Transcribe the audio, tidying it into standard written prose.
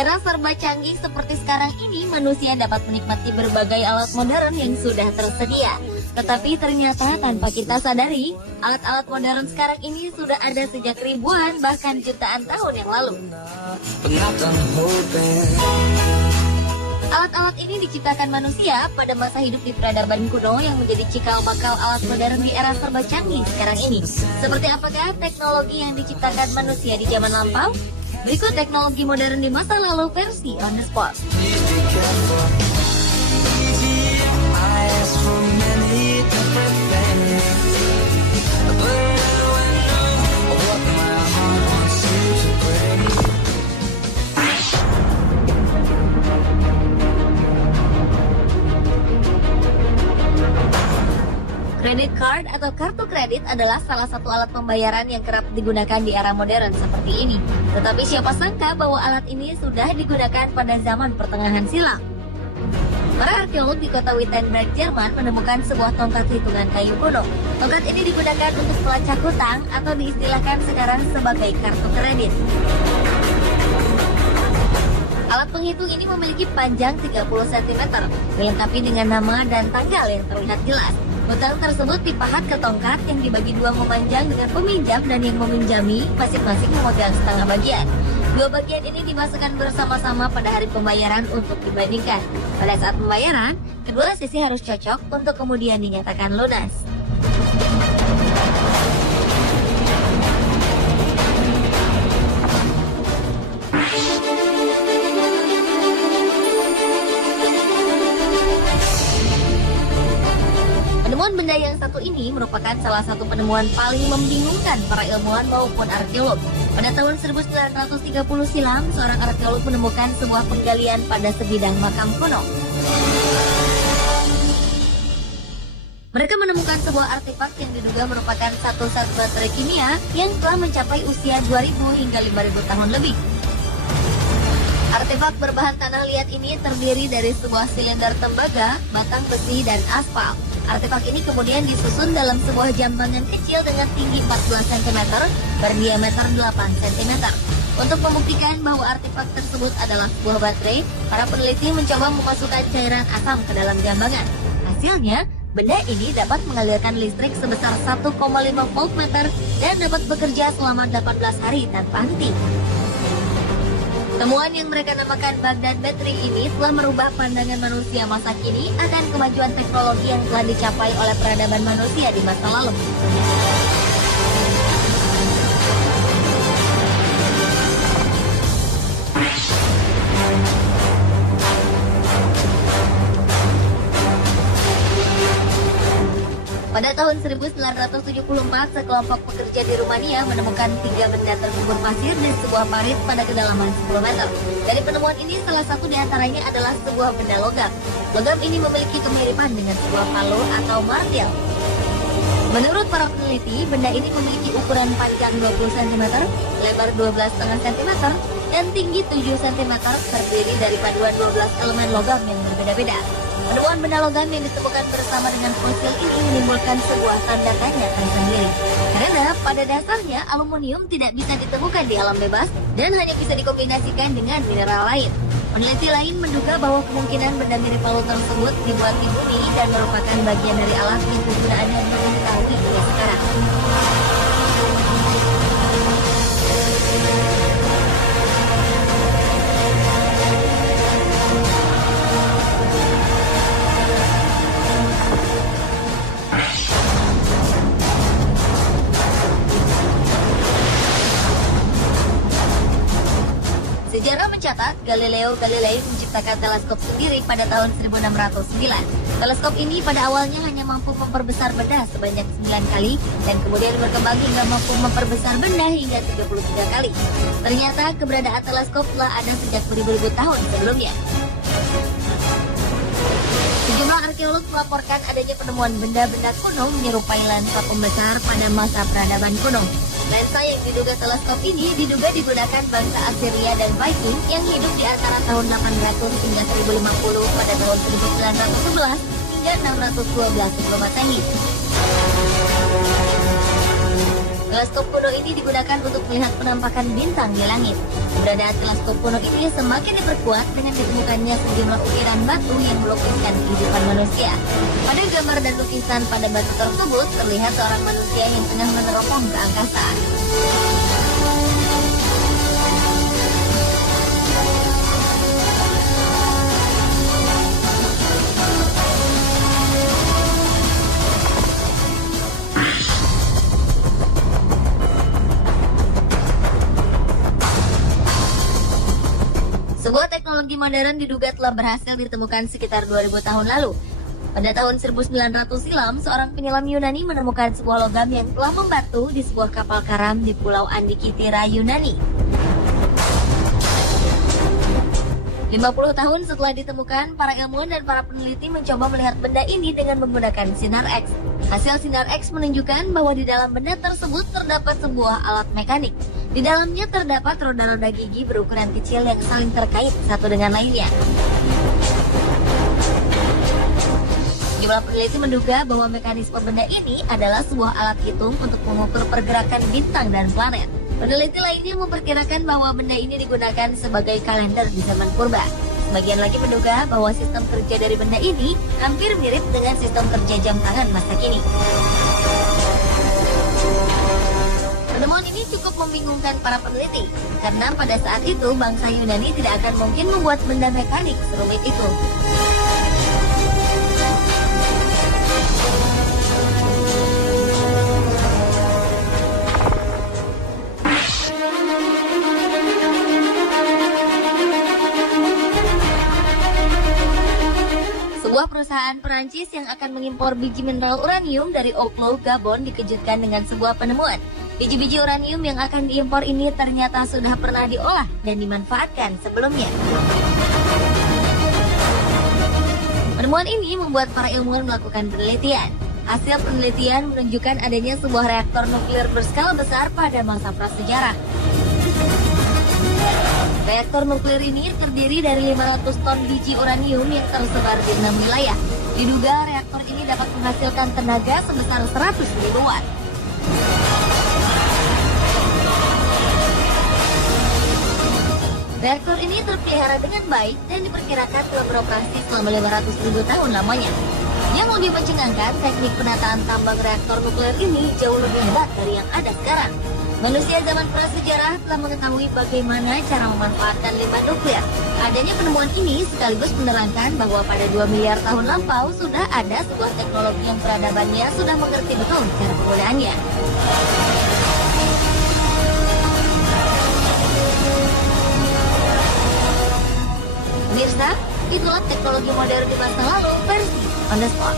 era serba canggih seperti sekarang ini, manusia dapat menikmati berbagai alat modern yang sudah tersedia. Tetapi ternyata tanpa kita sadari, alat-alat modern sekarang ini sudah ada sejak ribuan bahkan jutaan tahun yang lalu. Alat-alat ini diciptakan manusia pada masa hidup di peradaban kuno yang menjadi cikal bakal alat modern di era serba canggih sekarang ini. Seperti apakah teknologi yang diciptakan manusia di zaman lampau? Berikut teknologi modern di masa lalu versi on the spot. Credit card atau kartu kredit adalah salah satu alat pembayaran yang kerap digunakan di era modern seperti ini. Tetapi siapa sangka bahwa alat ini sudah digunakan pada zaman pertengahan silam. Para arkeolog di kota Wittenberg, Jerman menemukan sebuah tongkat hitungan kayu kuno. Tongkat ini digunakan untuk melacak hutang atau diistilahkan sekarang sebagai kartu kredit. Alat penghitung ini memiliki panjang 30 cm, dilengkapi dengan nama dan tanggal yang terlihat jelas. Hutang tersebut dipahat ke tongkat yang dibagi dua memanjang dengan peminjam dan yang meminjami masing-masing memegang setengah bagian. Dua bagian ini dimasukkan bersama-sama pada hari pembayaran untuk dibandingkan. Pada saat pembayaran, kedua sisi harus cocok untuk kemudian dinyatakan lunas. Penemuan benda yang satu ini merupakan salah satu penemuan paling membingungkan para ilmuwan maupun arkeolog. Pada tahun 1930 silam, seorang arkeolog menemukan sebuah penggalian pada sebidang makam kuno. Mereka menemukan sebuah artefak yang diduga merupakan satu set baterai kimia yang telah mencapai usia 2000 hingga 5000 tahun lebih. Artefak berbahan tanah liat ini terdiri dari sebuah silinder tembaga, batang besi, dan aspal. Artefak ini kemudian disusun dalam sebuah jambangan kecil dengan tinggi 14 cm, berdiameter 8 cm. Untuk membuktikan bahwa artefak tersebut adalah sebuah baterai, para peneliti mencoba memasukkan cairan asam ke dalam jambangan. Hasilnya, benda ini dapat mengalirkan listrik sebesar 1,5 voltmeter dan dapat bekerja selama 18 hari tanpa henti. Temuan yang mereka namakan Baghdad Battery ini telah merubah pandangan manusia masa kini akan kemajuan teknologi yang telah dicapai oleh peradaban manusia di masa lalu. Pada tahun 1974, sekelompok pekerja di Rumania menemukan 3 benda terkubur pasir di sebuah parit pada kedalaman 10 meter. Dari penemuan ini, salah satu diantaranya adalah sebuah benda logam. Logam ini memiliki kemiripan dengan sebuah palu atau martil. Menurut para peneliti, benda ini memiliki ukuran panjang 20 cm, lebar 12,5 cm, dan tinggi 7 cm, terdiri dari paduan 12 elemen logam yang berbeda-beda. Penemuan benda logam yang ditemukan bersama dengan fosil ini menimbulkan sebuah tanda tanya tersendiri. Karena pada dasarnya aluminium tidak bisa ditemukan di alam bebas dan hanya bisa dikombinasikan dengan mineral lain. Peneliti lain menduga bahwa kemungkinan benda mirip palu tersebut dibuat di bumi dan merupakan bagian dari alat yang penggunaannya belum diketahui hingga sekarang. Sejarah mencatat Galileo Galilei menciptakan teleskop sendiri pada tahun 1609. Teleskop ini pada awalnya hanya mampu memperbesar benda sebanyak 9 kali dan kemudian berkembang hingga mampu memperbesar benda hingga 33 kali. Ternyata keberadaan teleskop telah ada sejak beribu-ribu tahun sebelumnya. Sejumlah arkeolog melaporkan adanya penemuan benda-benda kuno menyerupai lensa pembesar pada masa peradaban kuno. Lensa yang diduga teleskop ini diduga digunakan bangsa Assyria dan Viking yang hidup di antara tahun 800 hingga 1050 pada tahun 1911 hingga 612 sebelum Masehi. Teleskop kuno ini digunakan untuk melihat penampakan bintang di langit. Keberadaan teleskop kuno ini semakin diperkuat dengan ditemukannya sejumlah ukiran batu yang melukiskan kehidupan manusia. Pada gambar dan lukisan pada batu tersebut terlihat seorang manusia yang tengah meneropong ke angkasa. Sebuah teknologi modern diduga telah berhasil ditemukan sekitar 2000 tahun lalu. Pada tahun 1900 silam, seorang penyelam Yunani menemukan sebuah logam yang telah membatu di sebuah kapal karam di Pulau Andikitira, Yunani. 50 tahun setelah ditemukan, para ilmuwan dan para peneliti mencoba melihat benda ini dengan menggunakan sinar X. Hasil sinar X menunjukkan bahwa di dalam benda tersebut terdapat sebuah alat mekanik. Di dalamnya terdapat roda-roda gigi berukuran kecil yang saling terkait satu dengan lainnya. Sejumlah peneliti menduga bahwa mekanisme benda ini adalah sebuah alat hitung untuk mengukur pergerakan bintang dan planet. Peneliti lainnya memperkirakan bahwa benda ini digunakan sebagai kalender di zaman purba. Sebagian lagi menduga bahwa sistem kerja dari benda ini hampir mirip dengan sistem kerja jam tangan masa kini. Penemuan ini cukup membingungkan para peneliti, karena pada saat itu bangsa Yunani tidak akan mungkin membuat benda mekanik serumit itu. Sebuah perusahaan Perancis yang akan mengimpor biji mineral uranium dari Oklo, Gabon dikejutkan dengan sebuah penemuan. Biji-biji uranium yang akan diimpor ini ternyata sudah pernah diolah dan dimanfaatkan sebelumnya. Penemuan ini membuat para ilmuwan melakukan penelitian. Hasil penelitian menunjukkan adanya sebuah reaktor nuklir berskala besar pada masa prasejarah. Reaktor nuklir ini terdiri dari 500 ton biji uranium yang tersebar di 6 wilayah. Diduga reaktor ini dapat menghasilkan tenaga sebesar 100.000 watt. Reaktor ini terpelihara dengan baik dan diperkirakan telah beroperasi selama 500.000 tahun lamanya. Yang lebih mencengangkan, teknik penataan tambang reaktor nuklir ini jauh lebih hebat dari yang ada sekarang. Manusia zaman prasejarah telah mengetahui bagaimana cara memanfaatkan limbah nuklir. Adanya penemuan ini sekaligus menerangkan bahwa pada 2 miliar tahun lampau sudah ada sebuah teknologi yang peradabannya sudah mengerti betul cara penggunaannya. Pemirsa, itulah teknologi modern di masa lalu versi On The Spot.